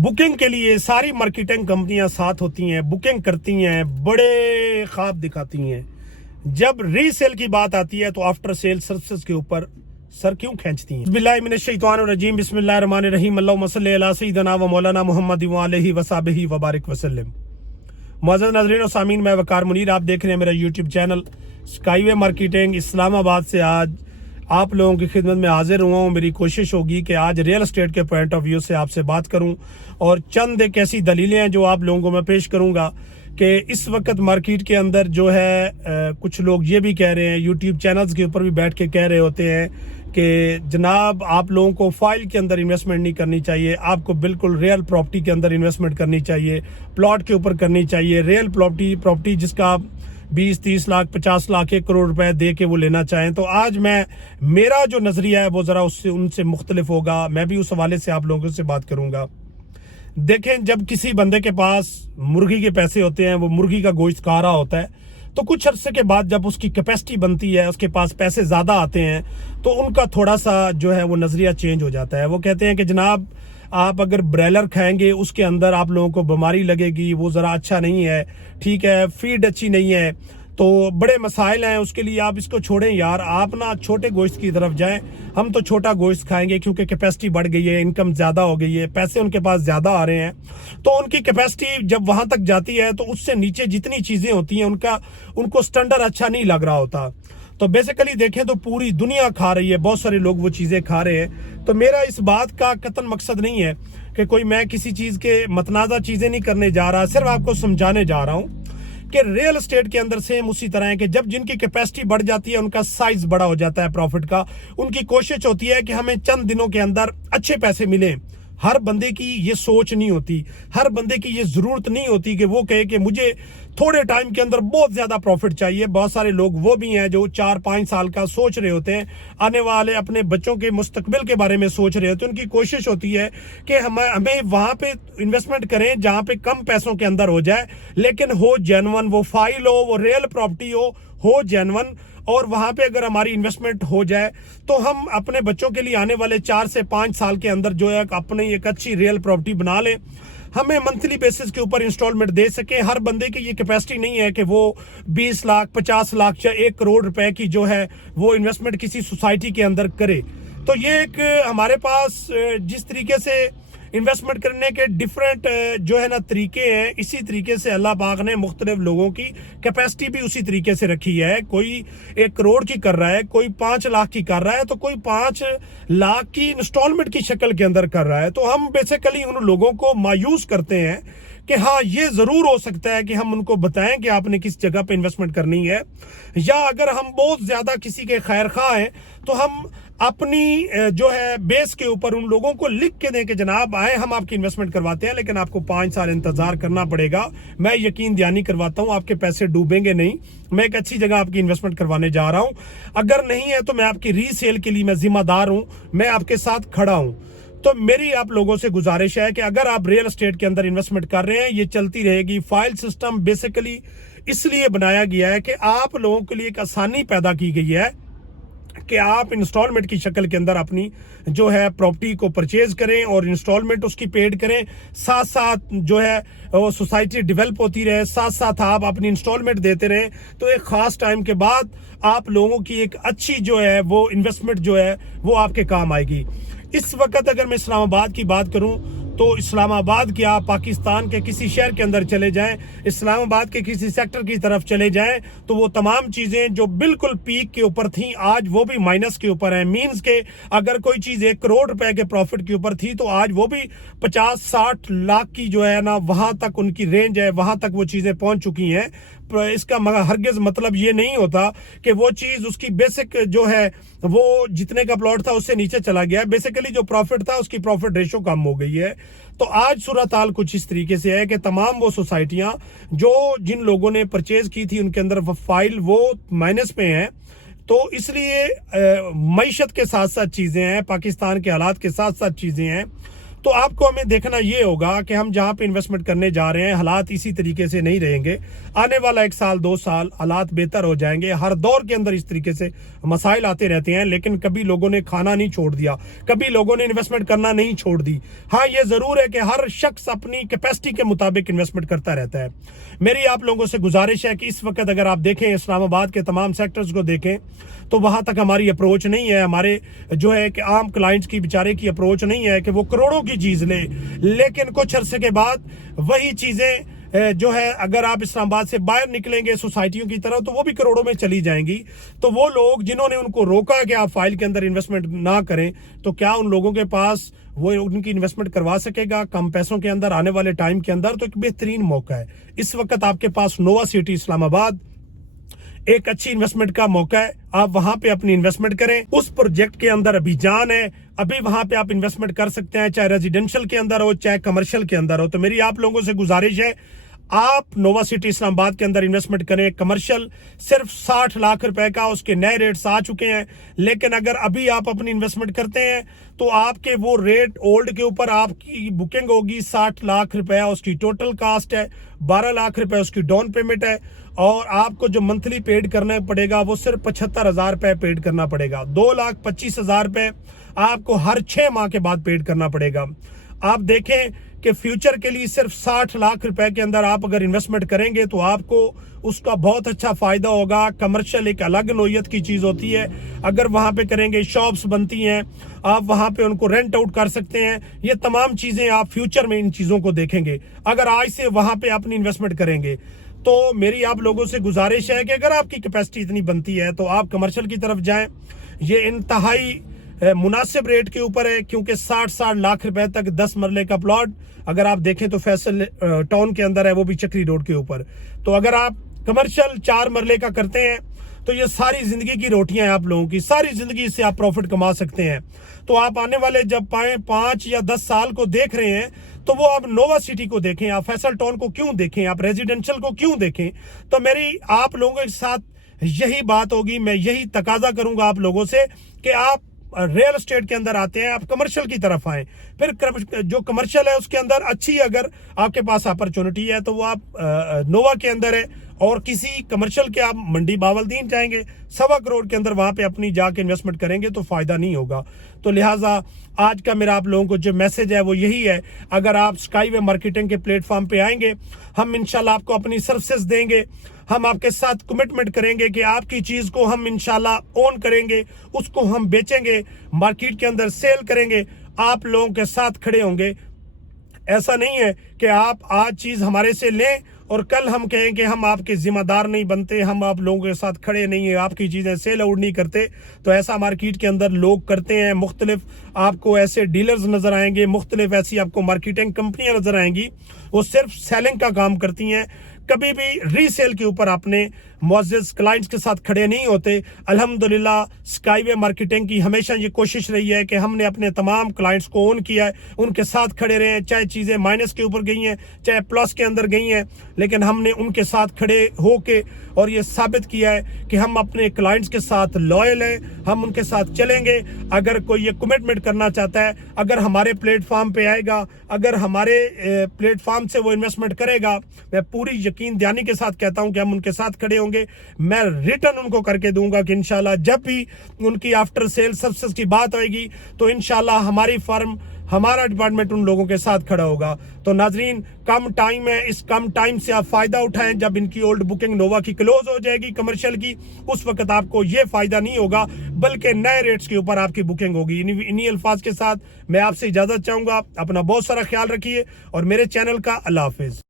Booking के लिए सारी मार्केटिंग कंपनियां साथ होती हैं, बुकिंग करती हैं, बड़े ख्वाब दिखाती हैं। जब रीसेल की बात आती है तो आफ्टर सेल सर्विसेज के ऊपर सर क्यों खींचती हैं? बिस्मिल्लाहिर्रहमानिर्रहीम, बिस्मिल्लाहिर्रहमानिर्रहीम, अल्लाहुम्मा सल्ली अला सय्यिदना व मौलाना मुहम्मद व आलिहि व सहाबिहि व बारिक वसल्लम। मुअज़्ज़ज़ नाज़रीन और सामीन, मैं वकार मुनीर, आप देख रहे हैं मेरा YouTube channel skyway marketing. Islamabad से आज आप लोगों की खिदमत में हाजिर हुआ हूँ। मेरी कोशिश होगी कि आज रियल एस्टेट के पॉइंट ऑफ व्यू से आपसे बात करूँ और चंद एक ऐसी दलीलें हैं जो आप लोगों को मैं पेश करूँगा कि इस वक्त मार्केट के अंदर जो है कुछ लोग ये भी कह रहे हैं, यूट्यूब चैनल्स के ऊपर भी बैठ के कह रहे होते हैं कि जनाब आप लोगों को फाइल के अंदर इन्वेस्टमेंट नहीं करनी चाहिए, आपको बिल्कुल रियल प्रॉपर्टी के अंदर इन्वेस्टमेंट करनी चाहिए, प्लॉट के ऊपर करनी चाहिए। रियल प्रॉपर्टी जिसका आप 20-30 लाख 50 लाख 1 करोड़ रुपए दे के वो लेना चाहें। तो आज मेरा जो नजरिया है वो जरा उनसे मुख्तलिफ होगा। मैं भी उस हवाले से आप लोगों से बात करूंगा। देखें, जब किसी बंदे के पास मुर्गी के पैसे होते हैं, वो मुर्गी का गोश्त खा रहा होता है, तो कुछ अरसे के बाद जब उसकी कैपेसिटी बनती है, उसके पास पैसे ज्यादा आते हैं, तो उनका थोड़ा सा जो है वो नजरिया चेंज हो जाता है। वो कहते हैं कि जनाब आप अगर ब्रॉयलर खाएंगे उसके अंदर आप लोगों को बीमारी लगेगी, वो जरा अच्छा नहीं है, ठीक है, फीड अच्छी नहीं है, तो बड़े मसाइल हैं, उसके लिए आप इसको छोड़ें यार, आप ना छोटे गोश्त की तरफ जाएं। हम तो छोटा गोश्त खाएंगे क्योंकि कैपेसिटी बढ़ गई है, इनकम ज्यादा हो गई है, पैसे उनके पास ज्यादा आ रहे हैं। तो उनकी कैपेसिटी जब वहां तक जाती है तो उससे नीचे जितनी चीजें होती हैं उनको स्टैंडर्ड अच्छा नहीं लग रहा होता। तो बेसिकली देखें तो पूरी दुनिया खा रही है, बहुत सारे लोग वो चीजें खा रहे हैं। तो मेरा इस बात का कतन मकसद नहीं है कि कोई मैं किसी चीज के मतनाजा चीजें नहीं करने जा रहा, सिर्फ आपको समझाने जा रहा हूं कि रियल एस्टेट के अंदर सेम उसी तरह है कि जब जिनकी कैपेसिटी बढ़ जाती है, उनका साइज बड़ा हो जाता है प्रॉफिट का, उनकी कोशिश होती है कि हमें चंद दिनों के अंदर अच्छे पैसे मिले। हर बंदे की ये सोच नहीं होती, हर बंदे की ये जरूरत नहीं होती कि वो कहे कि मुझे थोड़े टाइम के अंदर बहुत ज्यादा प्रॉफिट चाहिए। बहुत सारे लोग वो भी हैं जो 4-5 साल का सोच रहे होते हैं, आने वाले अपने बच्चों के मुस्तकबिल के बारे में सोच रहे होते हैं। उनकी कोशिश होती है कि हमें वहां पे इन्वेस्टमेंट करें जहां पे कम पैसों के अंदर हो जाए, लेकिन हो जेन्युइन, वो फाइल हो, वो रियल प्रॉपर्टी हो जेन्युइन, और वहां पे अगर हमारी इन्वेस्टमेंट हो जाए तो हम अपने बच्चों के लिए आने वाले 4 से 5 साल के अंदर जो है अपनी एक अच्छी रियल प्रॉपर्टी बना लें, हमें मंथली बेसिस के ऊपर इंस्टॉलमेंट दे सके। हर बंदे की ये कैपेसिटी नहीं है कि वो 20 लाख 50 लाख या 1 करोड़ रुपए की जो है वो इन्वेस्टमेंट किसी सोसाइटी के अंदर करे। तो ये एक हमारे पास जिस तरीके से इन्वेस्टमेंट करने के डिफरेंट जो है ना तरीके हैं, इसी तरीके से अल्लाह पाक ने मुख्तलिफ लोगों की कैपेसिटी भी उसी तरीके से रखी है। कोई 1 करोड़ की कर रहा है, कोई 5 लाख की कर रहा है, तो कोई 5 लाख की इंस्टॉलमेंट की शक्ल के अंदर कर रहा है। तो हम बेसिकली उन लोगों को मायूस करते हैं कि हाँ, ये जरूर हो सकता है कि हम उनको बताएं कि आपने किस जगह पे इन्वेस्टमेंट करनी है, या अगर हम बहुत ज्यादा किसी के खैर खा हैं तो हम अपनी जो है बेस के ऊपर उन लोगों को लिख के दें कि जनाब आए, हम आपकी इन्वेस्टमेंट करवाते हैं, लेकिन आपको 5 साल इंतजार करना पड़ेगा। मैं यकीन दहानी करवाता हूं, आपके पैसे डूबेंगे नहीं, मैं एक अच्छी जगह आपकी इन्वेस्टमेंट करवाने जा रहा हूं। अगर नहीं है तो मैं आपकी रीसेल के लिए मैं जिम्मेदार हूं, मैं आपके साथ खड़ा हूं। तो मेरी आप लोगों से गुजारिश है कि अगर आप रियल एस्टेट के अंदर इन्वेस्टमेंट कर रहे हैं, ये चलती रहेगी। फाइल सिस्टम बेसिकली इसलिए बनाया गया है कि आप लोगों के लिए एक आसानी पैदा की गई है कि आप इंस्टॉलमेंट की शक्ल के अंदर अपनी जो है प्रॉपर्टी को परचेज करें और इंस्टॉलमेंट उसकी पेड करें, साथ साथ जो है सोसाइटी डेवलप होती रहे, साथ साथ आप अपनी इंस्टॉलमेंट देते रहें। तो एक खास टाइम के बाद आप लोगों की एक अच्छी जो है वो इन्वेस्टमेंट जो है वो आपके काम आएगी। इस वक्त अगर मैं इस्लामाबाद की बात करूं तो इस्लामाबाद क्या, पाकिस्तान के किसी शहर के अंदर चले जाएं, इस्लामाबाद के किसी सेक्टर की तरफ चले जाएं, तो वो तमाम चीजें जो बिल्कुल पीक के ऊपर थी आज वो भी माइनस के ऊपर है। मींस के अगर कोई चीज 1 करोड़ रुपए के प्रॉफिट के ऊपर थी तो आज वो भी 50-60 लाख की जो है ना वहां तक उनकी रेंज है, वहां तक वो चीजें पहुंच चुकी हैं। इसका हरगिज मतलब ये नहीं होता कि वो चीज उसकी बेसिक जो है वो जितने का प्लॉट था उससे नीचे चला गया। बेसिकली जो प्रॉफिट था उसकी प्रॉफिट रेशो कम हो गई है। तो आज सूरत हाल कुछ इस तरीके से है कि तमाम वो सोसाइटियां जो जिन लोगों ने परचेज की थी उनके अंदर फाइल वो माइनस पे हैं। तो इसलिए मईशत के साथ साथ चीजें हैं, पाकिस्तान के हालात के साथ साथ चीजें हैं। تو آپ کو ہمیں دیکھنا یہ ہوگا کہ ہم جہاں پہ انویسٹمنٹ کرنے جا رہے ہیں حالات اسی طریقے سے نہیں رہیں گے. آنے والا 1 سال 2 سال حالات بہتر ہو جائیں گے. ہر دور کے اندر اس طریقے سے مسائل آتے رہتے ہیں, لیکن کبھی لوگوں نے کھانا نہیں چھوڑ دیا, کبھی لوگوں نے انویسٹمنٹ کرنا نہیں چھوڑ دی. ہاں یہ ضرور ہے کہ ہر شخص اپنی کیپیسٹی کے مطابق انویسٹمنٹ کرتا رہتا ہے. میری آپ لوگوں سے گزارش ہے کہ اس وقت اگر آپ دیکھیں اسلام آباد کے تمام سیکٹرز کو دیکھیں تو وہاں تک ہماری اپروچ نہیں ہے. ہمارے جو ہے کہ عام کلائنٹس کی بیچارے کی اپروچ نہیں ہے کہ وہ کروڑوں کی چیز لے, لیکن کچھ عرصے کے بعد وہی چیزیں جو ہے اگر آپ اسلام آباد سے باہر نکلیں گے سوسائٹیوں کی طرح تو وہ بھی کروڑوں میں چلی جائیں گی. تو وہ لوگ جنہوں نے ان کو روکا کہ آپ فائل کے اندر انویسٹمنٹ نہ کریں, تو کیا ان لوگوں کے پاس وہ ان کی انویسٹمنٹ کروا سکے گا کم پیسوں کے اندر آنے والے ٹائم کے اندر؟ تو ایک بہترین موقع ہے اس وقت آپ کے پاس. نووا سٹی اسلام آباد ایک اچھی انویسٹمنٹ کا موقع ہے. آپ وہاں پہ اپنی انویسٹمنٹ کریں. اس پروجیکٹ کے اندر ابھی جان ہے, ابھی وہاں پہ آپ انویسٹمنٹ کر سکتے ہیں, چاہے ریزیڈینشل کے اندر ہو چاہے کمرشل کے اندر ہو. تو میری آپ لوگوں سے گزارش ہے آپ نووا سٹی اسلام آباد کے اندر انویسٹمنٹ کریں. کمرشل صرف 60 لاکھ روپے کا اس کے نئے ریٹس آ چکے ہیں, لیکن اگر ابھی آپ اپنی انویسٹمنٹ کرتے ہیں تو آپ کے وہ ریٹ اولڈ کے اوپر آپ کی بکنگ ہوگی 60 لاکھ روپے, اس کی ٹوٹل کاسٹ ہے 12 لاکھ روپے اس کی ڈاؤن پیمنٹ ہے, اور آپ کو جو منتھلی پیڈ کرنا پڑے گا وہ صرف 75,000 روپے پیڈ کرنا پڑے گا. 2,25,000 روپے آپ کو ہر 6 ماہ کے بعد پیڈ کرنا پڑے گا. آپ دیکھیں کہ فیوچر کے لیے صرف 60 لاکھ روپے کے اندر آپ اگر انویسٹمنٹ کریں گے تو آپ کو اس کا بہت اچھا فائدہ ہوگا. کمرشل ایک الگ نوعیت کی چیز ہوتی ہے. اگر وہاں پہ کریں گے شاپس بنتی ہیں, آپ وہاں پہ ان کو رینٹ آؤٹ کر سکتے ہیں. یہ تمام چیزیں آپ فیوچر میں ان چیزوں کو دیکھیں گے اگر آج سے وہاں پہ اپنی انویسٹمنٹ کریں گے. تو میری آپ لوگوں سے گزارش ہے کہ اگر آپ کی کیپیسٹی اتنی بنتی ہے تو آپ کمرشل کی طرف جائیں. یہ انتہائی مناسب ریٹ کے اوپر ہے, کیونکہ 60 لاکھ روپے تک 10 مرلے کا پلاٹ اگر آپ دیکھیں تو فیصل ٹاؤن کے اندر ہے, وہ بھی چکری روڈ کے اوپر. تو اگر آپ کمرشل 4 مرلے کا کرتے ہیں تو یہ ساری زندگی کی روٹیاں ہیں آپ لوگوں کی, ساری زندگی سے آپ پروفٹ کما سکتے ہیں. تو آپ آنے والے جب 5 یا 10 سال کو دیکھ رہے ہیں تو وہ آپ نووا سٹی کو دیکھیں, آپ فیصل ٹاؤن کو کیوں دیکھیں, آپ ریزیڈینشل کو کیوں دیکھیں. تو میری آپ لوگوں کے ساتھ یہی بات ہوگی, میں یہی تقاضا کروں گا آپ لوگوں سے کہ آپ ریل اسٹیٹ کے اندر آتے ہیں, آپ کمرشل کی طرف آئیں. پھر جو کمرشل ہے اس کے اندر اچھی اگر آپ کے پاس اپرچونٹی ہے تو وہ آپ نووا کے اندر ہے, اور کسی کمرشل کے آپ منڈی باولدین جائیں گے 1.25 کروڑ کے اندر وہاں پہ اپنی جا کے انویسٹمنٹ کریں گے تو فائدہ نہیں ہوگا. تو لہٰذا آج کا میرا آپ لوگوں کو جو میسج ہے وہ یہی ہے, اگر آپ اسکائی وے مارکیٹنگ کے پلیٹ فارم پہ آئیں گے, ہم انشاءاللہ آپ کو اپنی سروسز دیں گے. ہم آپ کے ساتھ کمٹمنٹ کریں گے کہ آپ کی چیز کو ہم انشاءاللہ اون کریں گے, اس کو ہم بیچیں گے, مارکیٹ کے اندر سیل کریں گے, آپ لوگوں کے ساتھ کھڑے ہوں گے. ایسا نہیں ہے کہ آپ آج چیز ہمارے سے لیں اور کل ہم کہیں کہ ہم آپ کے ذمہ دار نہیں بنتے, ہم آپ لوگوں کے ساتھ کھڑے نہیں ہیں, آپ کی چیزیں سیل آؤٹ نہیں کرتے. تو ایسا مارکیٹ کے اندر لوگ کرتے ہیں. مختلف آپ کو ایسے ڈیلرز نظر آئیں گے, مختلف ایسی آپ کو مارکیٹنگ کمپنیاں نظر آئیں گی, وہ صرف سیلنگ کا کام کرتی ہیں, کبھی بھی ری سیل کے اوپر اپنے معزز کلائنٹس کے ساتھ کھڑے نہیں ہوتے. الحمدللہ اسکائی وے مارکیٹنگ کی ہمیشہ یہ کوشش رہی ہے کہ ہم نے اپنے تمام کلائنٹس کو اون کیا ہے, ان کے ساتھ کھڑے رہے ہیں, چاہے چیزیں مائنس کے اوپر گئی ہیں چاہے پلس کے اندر گئی ہیں, لیکن ہم نے ان کے ساتھ کھڑے ہو کے اور یہ ثابت کیا ہے کہ ہم اپنے کلائنٹس کے ساتھ لائل ہیں, ہم ان کے ساتھ چلیں گے. اگر کوئی یہ کمٹمنٹ کرنا چاہتا ہے, اگر ہمارے پلیٹ فارم پہ آئے گا, اگر ہمارے پلیٹ فارم سے وہ انویسٹمنٹ کرے گا, میں پوری یقین دہانی کے ساتھ کہتا ہوں کہ ہم ان کے ساتھ کھڑے ہوں گے. میں ریٹرن ان کو کر کے دوں گا کہ انشاءاللہ جب بھی ان کی آفٹر سیل سروسز کی بات آئے گی تو انشاءاللہ ہماری فرم, ہمارا ڈپارٹمنٹ ان لوگوں کے ساتھ کھڑا ہوگا. تو ناظرین, کم ٹائم ہے, اس کم ٹائم سے آپ فائدہ اٹھائیں. جب ان کی اولڈ بکنگ نووا کی کلوز ہو جائے گی کمرشل کی, اس وقت آپ کو یہ فائدہ نہیں ہوگا بلکہ نئے ریٹس کے اوپر آپ کی بکنگ ہوگی. انہی الفاظ کے ساتھ میں آپ سے اجازت چاہوں گا. اپنا بہت سارا خیال رکھیے اور میرے چینل کا اللہ حافظ.